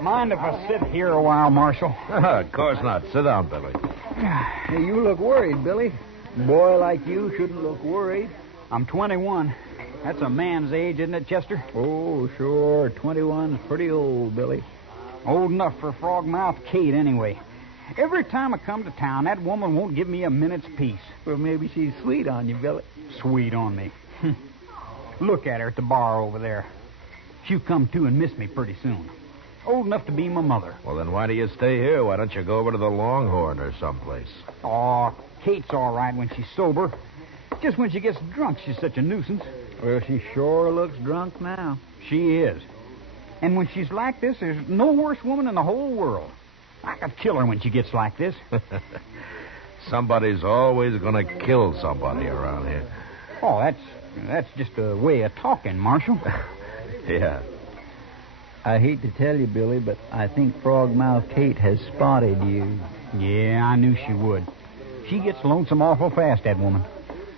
Mind if I sit here a while, Marshal? Of course not. Sit down, Billy. Hey, you look worried, Billy. A boy like you shouldn't look worried. I'm 21. That's a man's age, isn't it, Chester? Oh, sure. 21's pretty old, Billy. Old enough for Frogmouth Kate, anyway. Every time I come to town, that woman won't give me a minute's peace. Well, maybe she's sweet on you, Billy. Sweet on me. Look at her at the bar over there. She'll come to and miss me pretty soon. Old enough to be my mother. Well, then why do you stay here? Why don't you go over to the Longhorn or someplace? Oh, Kate's all right when she's sober. Just when she gets drunk, she's such a nuisance. Well, she sure looks drunk now. She is. And when she's like this, there's no worse woman in the whole world. I could kill her when she gets like this. Somebody's always going to kill somebody around here. Oh, that's just a way of talking, Marshal. Yeah. I hate to tell you, Billy, but I think Frogmouth Kate has spotted you. Yeah, I knew she would. She gets lonesome awful fast, that woman.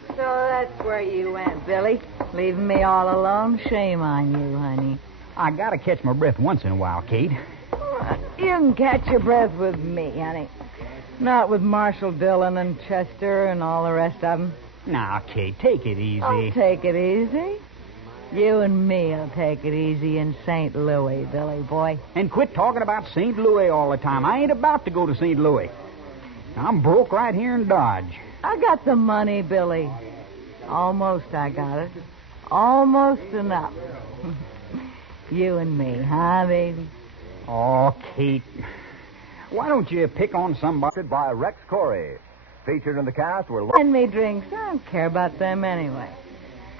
So that's where you went, Billy. Leaving me all alone? Shame on you, honey. I gotta catch my breath once in a while, Kate. You can catch your breath with me, honey. Not with Marshal Dillon and Chester and all the rest of them. Now, Kate, take it easy. I'll take it easy. You and me'll take it easy in St. Louis, Billy boy. And quit talking about St. Louis all the time. I ain't about to go to St. Louis. I'm broke right here in Dodge. I got the money, Billy. Almost I got it. Almost enough. You and me, huh, baby? Oh, Kate. Why don't you pick on somebody? By Rex Corey. Featured in the cast were... Send me drinks. I don't care about them anyway.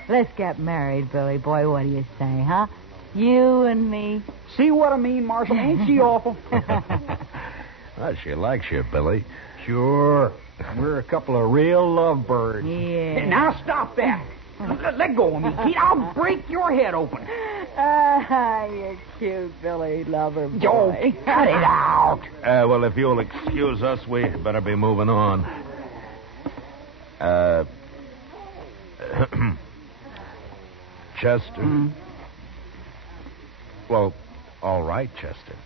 Let's get married, Billy boy. What do you say, huh? You and me. See what I mean, Marshal? Ain't she awful? Well, she likes you, Billy. Sure. We're a couple of real lovebirds. Yeah. Now stop that. Let go of me, Kate. I'll break your head open. You're cute, Billy lover boy. Joe, cut it out. Well, if you'll excuse us, we better be moving on. Chester? Well, all right, Chester.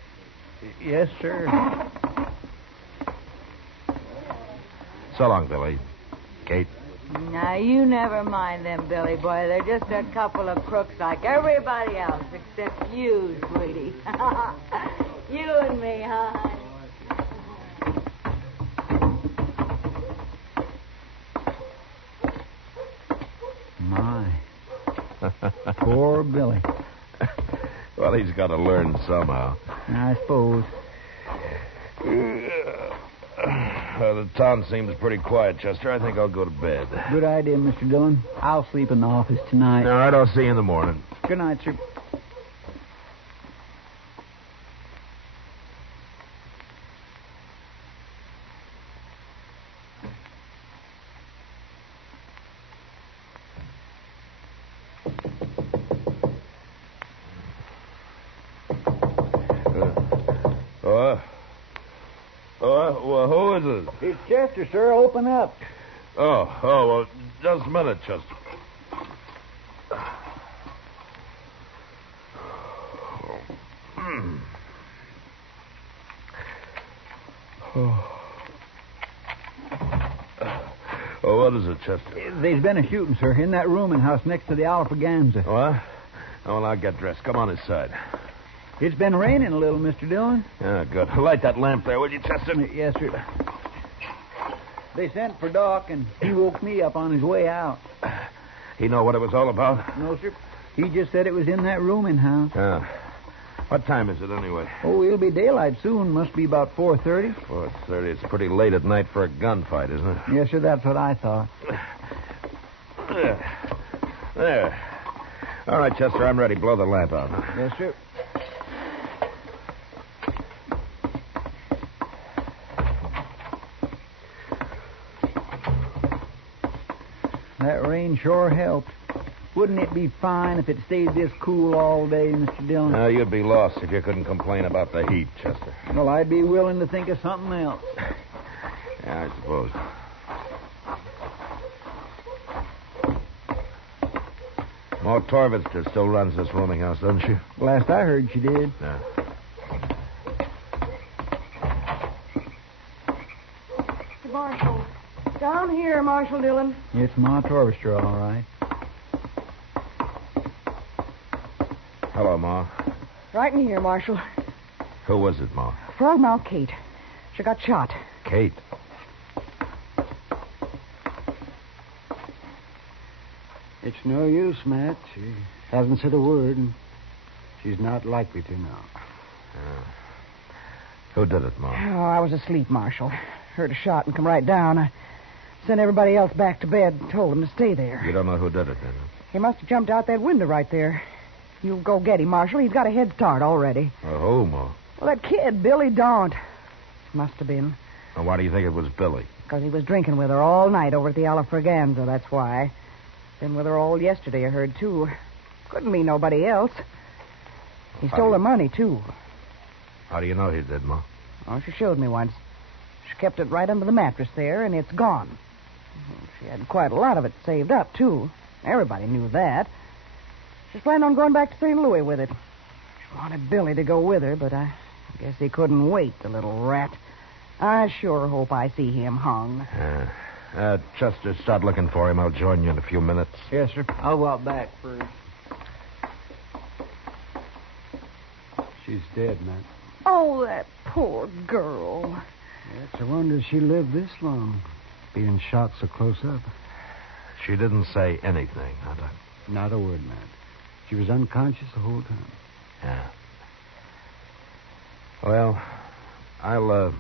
Yes, sir. So long, Billy. Kate? Now, you never mind them, Billy boy. They're just a couple of crooks like everybody else, except you, sweetie. You and me, huh? My. Poor Billy. Well, he's got to learn somehow. I suppose. The town seems pretty quiet, Chester. I think I'll go to bed. Good idea, Mr. Dillon. I'll sleep in the office tonight. All right, I'll see you in the morning. Good night, sir. Well, who is it? It's Chester, sir. Open up. Well, just a minute, Chester. What is it, Chester? There's been a shooting, sir, in that rooming house next to the Alfraganza. What? Oh, well, I'll get dressed. Come on inside. It's been raining a little, Mr. Dillon. Yeah, good. Light that lamp there, will you, Chester? Yes, sir. They sent for Doc, and he woke me up on his way out. He know what it was all about? No, sir. He just said it was in that rooming house. Yeah. What time is it, anyway? Oh, it'll be daylight soon. Must be about 4:30. 4:30. It's pretty late at night for a gunfight, isn't it? Yes, sir. That's what I thought. There. All right, Chester, I'm ready. Blow the lamp out. Yes, sir. That rain sure helped. Wouldn't it be fine if it stayed this cool all day, Mr. Dillon? No, you'd be lost if you couldn't complain about the heat, Chester. Well, I'd be willing to think of something else. Yeah, I suppose. Maud Torvitzer still runs this rooming house, doesn't she? Last I heard, she did. Yeah. Marshal Dillon? It's Ma Torvester, all right. Hello, Ma. Right in here, Marshal. Who was it, Ma? Frogmouth Kate. She got shot. Kate. It's no use, Matt. She hasn't said a word, and she's not likely to now. Who did it, Ma? Oh, I was asleep, Marshal. Heard a shot and come right down. I sent everybody else back to bed and told them to stay there. You don't know who did it, then? He must have jumped out that window right there. You go get him, Marshal. He's got a head start already. Who, Ma? Well, that kid, Billy Daunt. Must have been. And why do you think it was Billy? Because he was drinking with her all night over at the Alafraganza, that's why. Been with her all yesterday, I heard, too. Couldn't be nobody else. He stole her money, too. How do you know he did, Ma? Oh, she showed me once. She kept it right under the mattress there, and it's gone. She had quite a lot of it saved up, too. Everybody knew that. She's planning on going back to St. Louis with it. She wanted Billy to go with her, but I guess he couldn't wait, the little rat. I sure hope I see him hung. Chester, start looking for him. I'll join you in a few minutes. Yes, sir. I'll go out back first. She's dead, Matt. Oh, that poor girl. It's a wonder she lived this long, being shot so close up. She didn't say anything, Hunter. Not a word, Matt. She was unconscious the whole time. Yeah. Well, I'll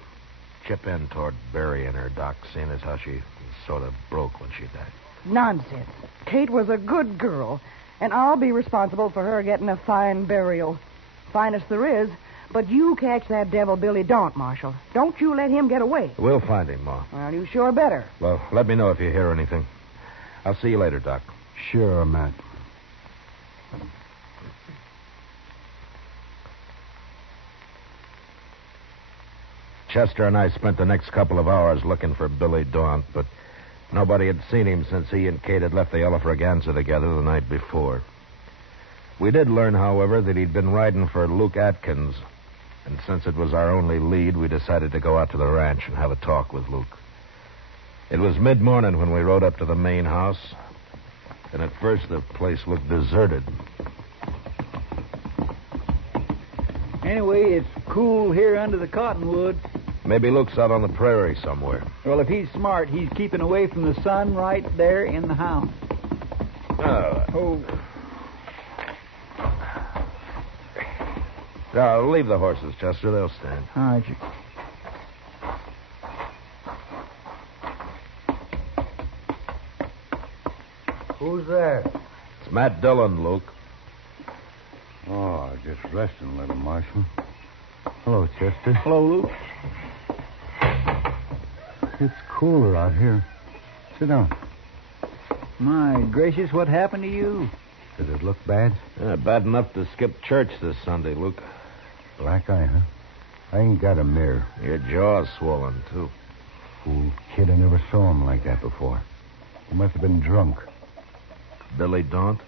chip in toward burying her, Doc, seeing as how she sort of broke when she died. Nonsense. Kate was a good girl, and I'll be responsible for her getting a fine burial. Finest there is. But you catch that devil Billy Daunt, Marshal. Don't you let him get away. We'll find him, Ma. Well, you sure better. Well, let me know if you hear anything. I'll see you later, Doc. Sure, Matt. Chester and I spent the next couple of hours looking for Billy Daunt, but nobody had seen him since he and Kate had left the Alafraganza together the night before. We did learn, however, that he'd been riding for Luke Atkins, and since it was our only lead, we decided to go out to the ranch and have a talk with Luke. It was mid-morning when we rode up to the main house, and at first the place looked deserted. Anyway, it's cool here under the cottonwoods. Maybe Luke's out on the prairie somewhere. Well, if he's smart, he's keeping away from the sun right there in the house. Leave the horses, Chester. They'll stand. All right, you... Who's there? It's Matt Dillon, Luke. Oh, just resting, little Marshal. Hello, Chester. Hello, Luke. It's cooler out here. Sit down. My gracious, what happened to you? Does it look bad? Bad enough to skip church this Sunday, Luke. Black eye, huh? I ain't got a mirror. Your jaw's swollen, too. Fool kid, I never saw him like that before. He must have been drunk. Billy Daunt?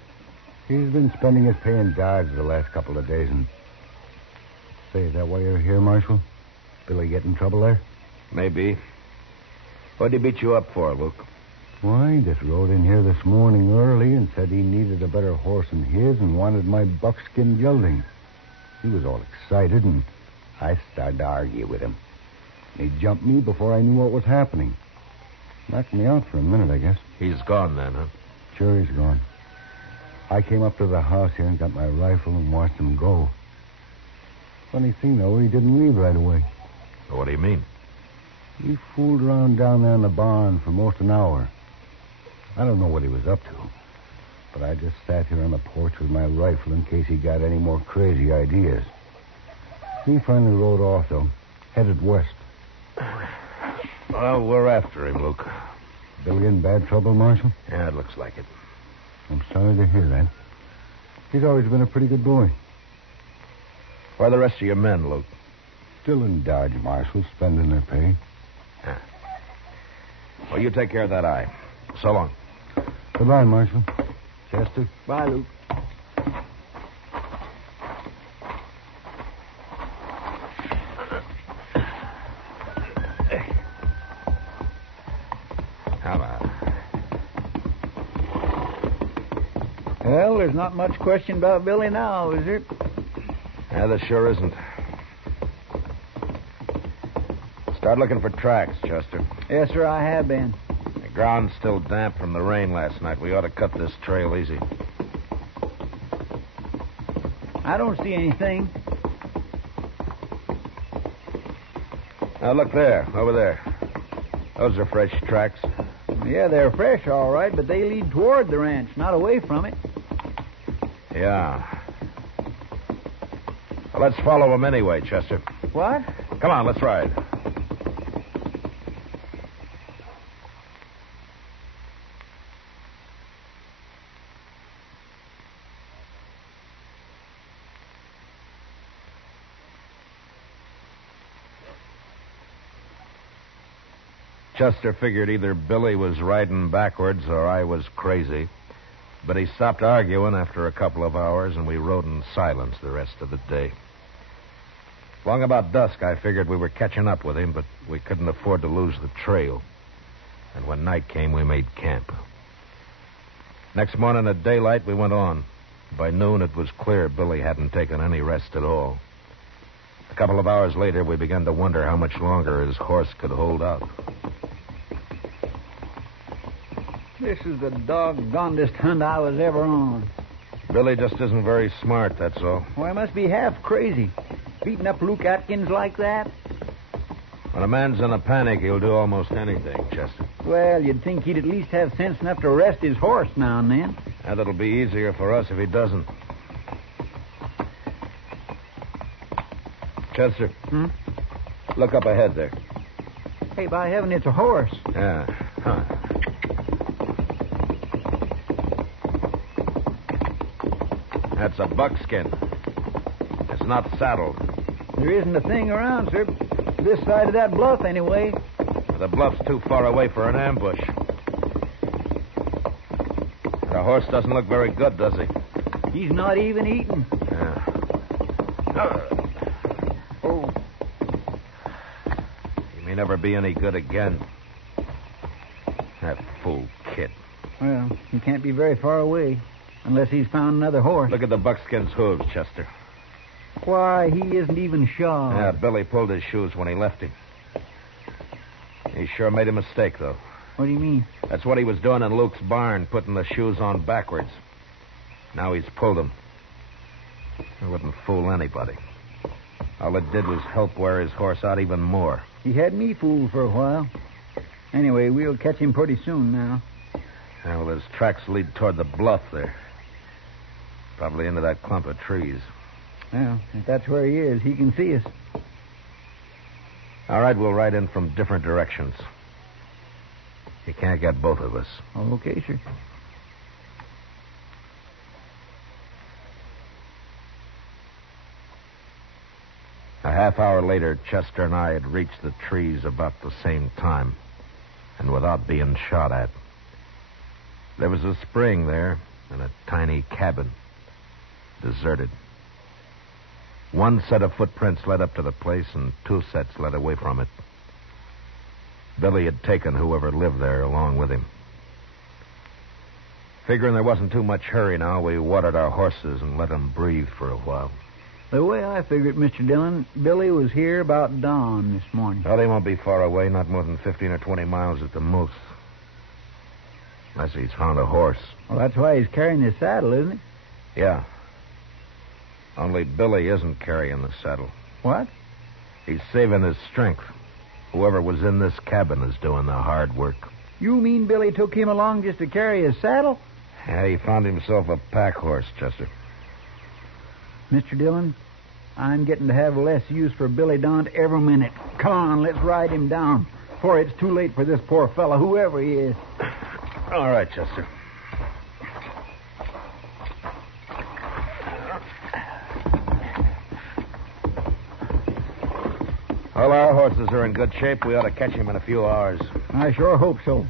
He's been spending his pay in Dodge the last couple of days, and... Say, is that why you're here, Marshal? Billy get in trouble there? Maybe. What'd he beat you up for, Luke? Why, he just rode in here this morning early and said he needed a better horse than his and wanted my buckskin gelding. He was all excited, and I started to argue with him. And he jumped me before I knew what was happening. Knocked me out for a minute, I guess. He's gone then, huh? Sure, he's gone. I came up to the house here and got my rifle and watched him go. Funny thing, though, he didn't leave right away. What do you mean? He fooled around down there in the barn for most an hour. I don't know what he was up to, but I just sat here on the porch with my rifle in case he got any more crazy ideas. He finally rode off, though, headed west. Well, we're after him, Luke. Billy in bad trouble, Marshal? Yeah, it looks like it. I'm sorry to hear that. He's always been a pretty good boy. Where are the rest of your men, Luke? Still in Dodge, Marshal, spending their pay. Yeah. Well, you take care of that eye. So long. Goodbye, Marshal. Chester? Bye, Luke. Come on. Well, there's not much question about Billy now, is there? Yeah, there sure isn't. Start looking for tracks, Chester. Yes, sir, I have been. The ground's still damp from the rain last night. We ought to cut this trail easy. I don't see anything. Now, look there, over there. Those are fresh tracks. Yeah, they're fresh, all right, but they lead toward the ranch, not away from it. Yeah. Well, let's follow them anyway, Chester. What? Come on, let's ride. Chester figured either Billy was riding backwards or I was crazy. But he stopped arguing after a couple of hours, and we rode in silence the rest of the day. Long about dusk, I figured we were catching up with him, but we couldn't afford to lose the trail. And when night came, we made camp. Next morning at daylight, we went on. By noon, it was clear Billy hadn't taken any rest at all. A couple of hours later, we began to wonder how much longer his horse could hold out. This is the doggonedest hunt I was ever on. Billy just isn't very smart, that's all. Well, I must be half crazy. Beating up Luke Atkins like that? When a man's in a panic, he'll do almost anything, Chester. Well, you'd think he'd at least have sense enough to rest his horse now and then. That'll be easier for us if he doesn't. Chester. Look up ahead there. Hey, by heaven, it's a horse. Yeah. Huh. That's a buckskin. It's not saddled. There isn't a thing around, sir. This side of that bluff, anyway. The bluff's too far away for an ambush. The horse doesn't look very good, does he? He's not even eating. Yeah. Oh. He may never be any good again. That fool Kit. Well, he can't be very far away. Unless he's found another horse. Look at the buckskin's hooves, Chester. Why, he isn't even shod. Yeah, Billy pulled his shoes when he left him. He sure made a mistake, though. What do you mean? That's what he was doing in Luke's barn, putting the shoes on backwards. Now he's pulled them. It wouldn't fool anybody. All it did was help wear his horse out even more. He had me fooled for a while. Anyway, we'll catch him pretty soon now. Yeah, well, his tracks lead toward the bluff there. Probably into that clump of trees. Well, if that's where he is, he can see us. All right, we'll ride in from different directions. He can't get both of us. Okay, sir. A half hour later, Chester and I had reached the trees about the same time, and without being shot at. There was a spring there and a tiny cabin, deserted. One set of footprints led up to the place, and two sets led away from it. Billy had taken whoever lived there along with him. Figuring there wasn't too much hurry now, we watered our horses and let them breathe for a while. The way I figured, Mr. Dillon, Billy was here about dawn this morning. Well, he won't be far away, not more than 15 or 20 miles at the most. Unless he's found a horse. Well, that's why he's carrying his saddle, isn't it? Yeah. Only Billy isn't carrying the saddle. What? He's saving his strength. Whoever was in this cabin is doing the hard work. You mean Billy took him along just to carry his saddle? Yeah, he found himself a pack horse, Chester. Mr. Dillon, I'm getting to have less use for Billy Daunt every minute. Come on, let's ride him down before it's too late for this poor fellow, whoever he is. All right, Chester. Well, our horses are in good shape. We ought to catch him in a few hours. I sure hope so.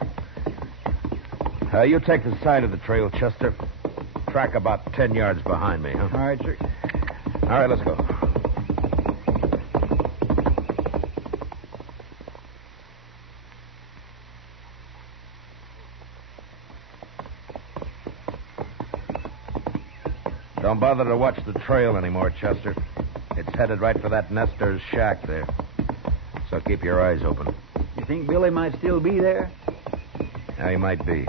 You take the side of the trail, Chester. Track about 10 yards behind me, huh? All right, sir. All right, let's go. Don't bother to watch the trail anymore, Chester. It's headed right for that Nestor's shack there. So keep your eyes open. You think Billy might still be there? Yeah, he might be.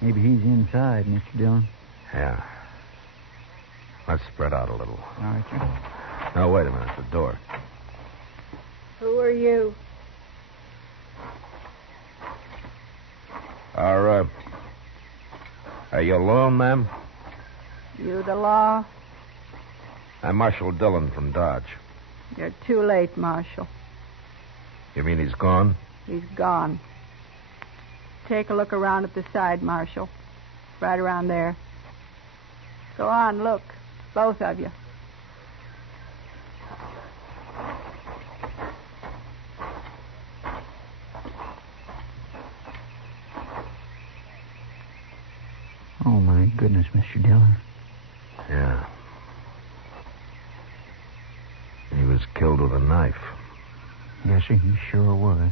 Maybe he's inside, Mr. Dillon. Yeah. Let's spread out a little. All right, sir. Now, wait a minute. The door. Who are you? Are you alone, ma'am? You the law? I'm Marshal Dillon from Dodge. You're too late, Marshal. You mean he's gone? He's gone. Take a look around at the side, Marshal. Right around there. Go on, look. Both of you. Oh, my goodness, Mr. Dillon. Yeah. He was killed with a knife. Yes, sir, he sure was.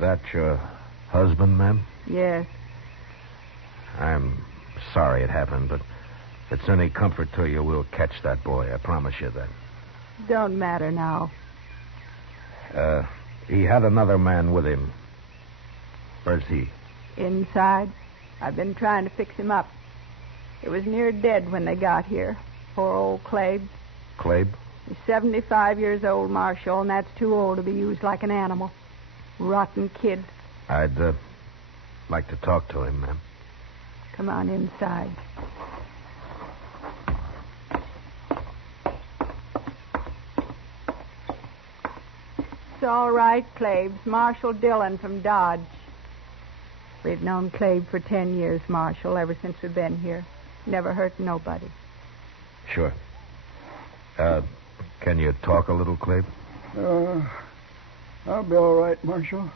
That your husband, ma'am? Yes. I'm sorry it happened, but if it's any comfort to you, we'll catch that boy. I promise you that. Don't matter now. He had another man with him. Where's he? Inside. I've been trying to fix him up. He was near dead when they got here. Poor old Clabe. Clabe? He's 75 years old, Marshal, and that's too old to be used like an animal. Rotten kid. I'd like to talk to him, ma'am. Come on inside. It's all right, Clabe. Marshal Dillon from Dodge. We've known Clabe for 10 years, Marshal, ever since we've been here. Never hurt nobody. Sure. Can you talk a little, Clabe? I'll be all right, Marshal.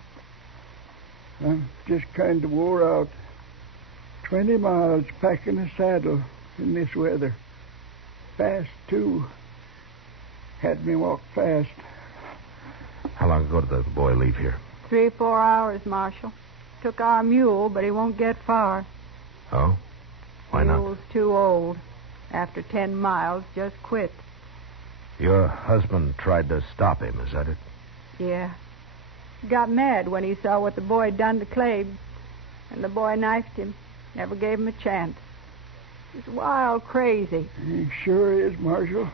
I'm just kind of wore out. 20 miles packing a saddle in this weather. Fast, too. Had me walk fast. How long ago did the boy leave here? 3-4 hours, Marshal. Took our mule, but he won't get far. Oh? Why not? Mule's too old. After 10 miles, just quit. Your husband tried to stop him, is that it? Yeah. Got mad when he saw what the boy done to Clabe. And the boy knifed him. Never gave him a chance. He's wild crazy. He sure is, Marshal.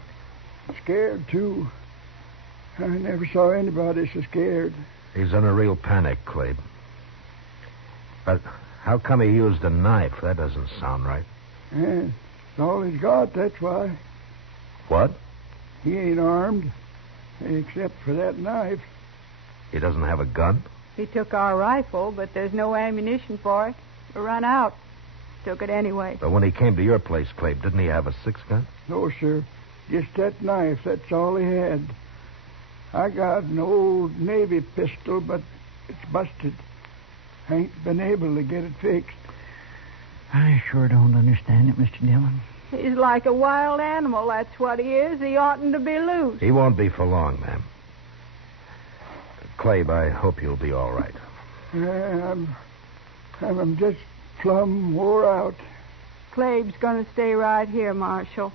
Scared, too. I never saw anybody so scared. He's in a real panic, Clabe. But how come he used a knife? That doesn't sound right. Yeah, it's all he's got, that's why. What? He ain't armed, except for that knife. He doesn't have a gun? He took our rifle, but there's no ammunition for it. We run out. Took it anyway. But when he came to your place, Clabe, didn't he have a 6-gun? No, sir. Just that knife, that's all he had. I got an old Navy pistol, but it's busted. I ain't been able to get it fixed. I sure don't understand it, Mr. Dillon. He's like a wild animal, that's what he is. He oughtn't to be loose. He won't be for long, ma'am. Clabe, I hope you'll be all right. I'm just plumb wore out. Clabe's going to stay right here, Marshal.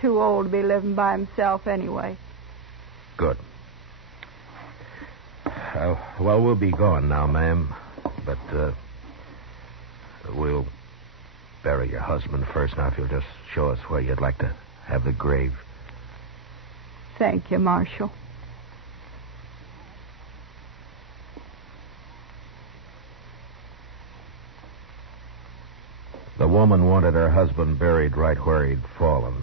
Too old to be living by himself anyway. Good. Well, we'll be going now, ma'am. But we'll bury your husband first. Now, if you'll just show us where you'd like to have the grave. Thank you, Marshal. The woman wanted her husband buried right where he'd fallen.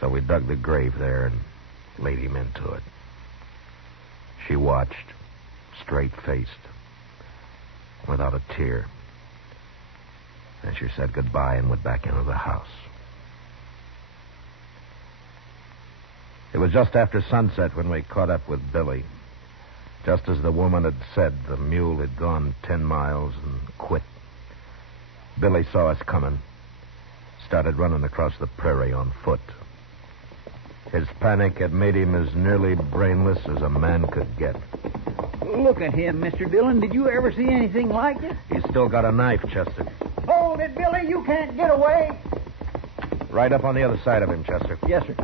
So we dug the grave there and laid him into it. She watched, straight-faced, without a tear. Then she said goodbye and went back into the house. It was just after sunset when we caught up with Billy. Just as the woman had said, the mule had gone 10 miles and quit. Billy saw us coming. Started running across the prairie on foot. His panic had made him as nearly brainless as a man could get. Look at him, Mr. Dillon. Did you ever see anything like it? He's still got a knife, Chester. Hold it, Billy. You can't get away. Right up on the other side of him, Chester. Yes, sir.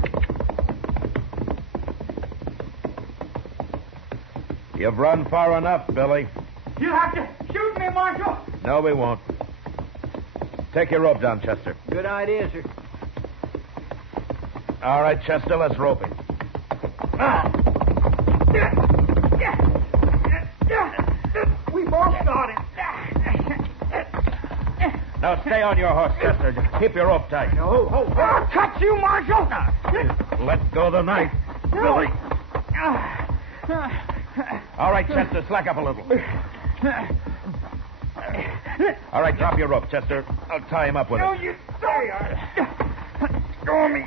You've run far enough, Billy. You have to shoot me, Marshal. No, we won't. Take your rope down, Chester. Good idea, sir. All right, Chester, let's rope him. We both got him. Now stay on your horse, Chester. Just keep your rope tight. I'll cut you, Marshal. Let go of the knife. Billy. All right, Chester, slack up a little. All right, drop your rope, Chester. I'll tie him up with it. You don't. Go me.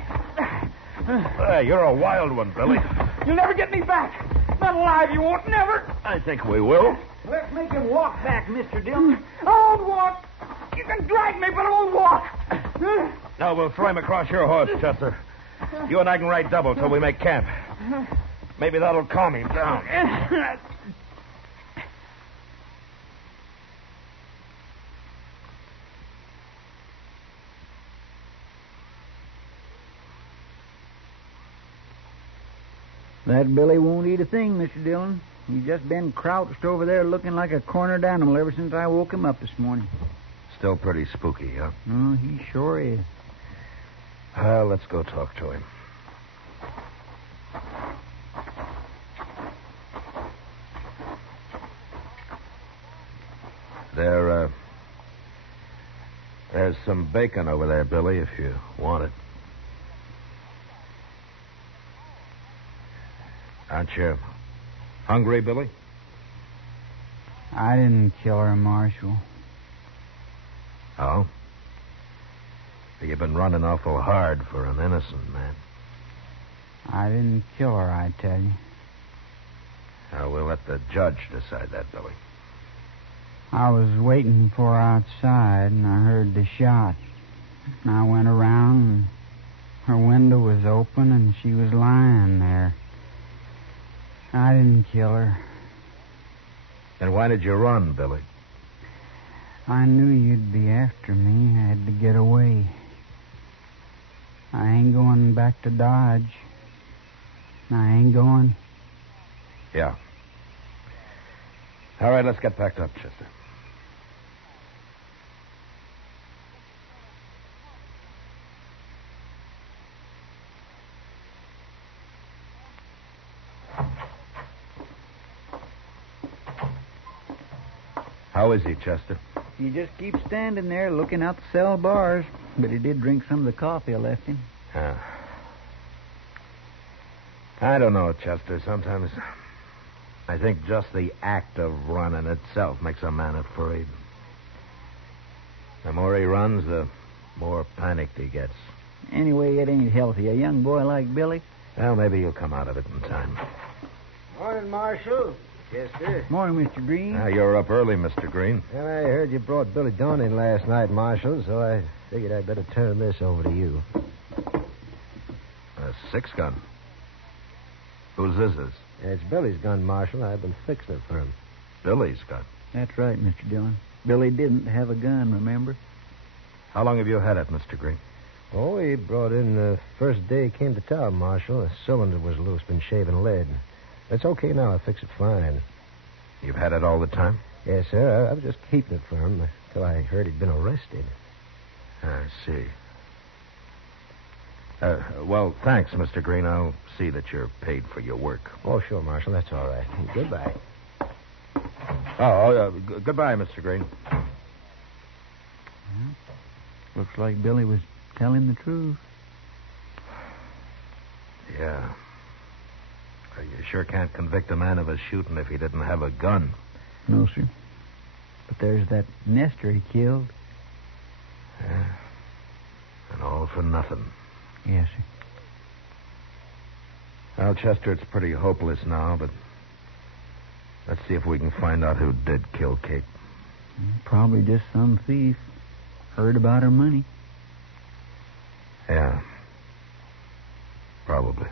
You're a wild one, Billy. You'll never get me back. Not alive, you won't. Never. I think we will. Let's make him walk back, Mr. Dillon. I won't walk. You can drag me, but I won't walk. No, we'll throw him across your horse, Chester. You and I can ride double till we make camp. Maybe that'll calm him down. That Billy won't eat a thing, Mr. Dillon. He's just been crouched over there looking like a cornered animal ever since I woke him up this morning. Still pretty spooky, huh? Oh, he sure is. Well, let's go talk to him. There's some bacon over there, Billy, if you want it. Aren't you hungry, Billy? I didn't kill her, Marshal. Oh? You've been running awful hard for an innocent man. I didn't kill her, I tell you. We'll let the judge decide that, Billy. I was waiting for her outside, and I heard the shot. And I went around, and her window was open, and she was lying there. I didn't kill her. And why did you run, Billy? I knew you'd be after me. I had to get away. I ain't going back to Dodge. I ain't going. Yeah. All right, let's get packed up, Chester. How is he, Chester? He just keeps standing there looking out the cell bars. But he did drink some of the coffee I left him. I don't know, Chester. Sometimes I think just the act of running itself makes a man afraid. The more he runs, the more panicked he gets. Anyway, it ain't healthy. A young boy like Billy. Well, maybe he'll come out of it in time. Morning, Marshal. Chester. Morning, Mr. Green. You're up early, Mr. Green. Well, I heard you brought Billy Dawn in last night, Marshal, so I figured I'd better turn this over to you. A 6-gun. Whose this is? It's Billy's gun, Marshal. I've been fixing it for him. Billy's gun. That's right, Mr. Dillon. Billy didn't have a gun, remember? How long have you had it, Mr. Green? Oh, he brought in the first day he came to town, Marshal. The cylinder was loose, been shaving lead. It's okay now. I fix it fine. You've had it all the time? Yes, sir. I was just keeping it for him until I heard he'd been arrested. I see. Well, thanks, Mr. Green. I'll see that you're paid for your work. Oh, sure, Marshal. That's all right. Goodbye. Goodbye, Mr. Green. Looks like Billy was telling the truth. Yeah. You sure can't convict a man of a shooting if he didn't have a gun. No, sir. But there's that nester he killed. Yeah. And all for nothing. Yes, sir. Well, Chester, it's pretty hopeless now, but let's see if we can find out who did kill Kate. Probably just some thief. Heard about her money. Yeah. Probably.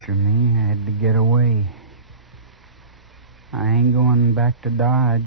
For me, I had to get away. I ain't going back to Dodge.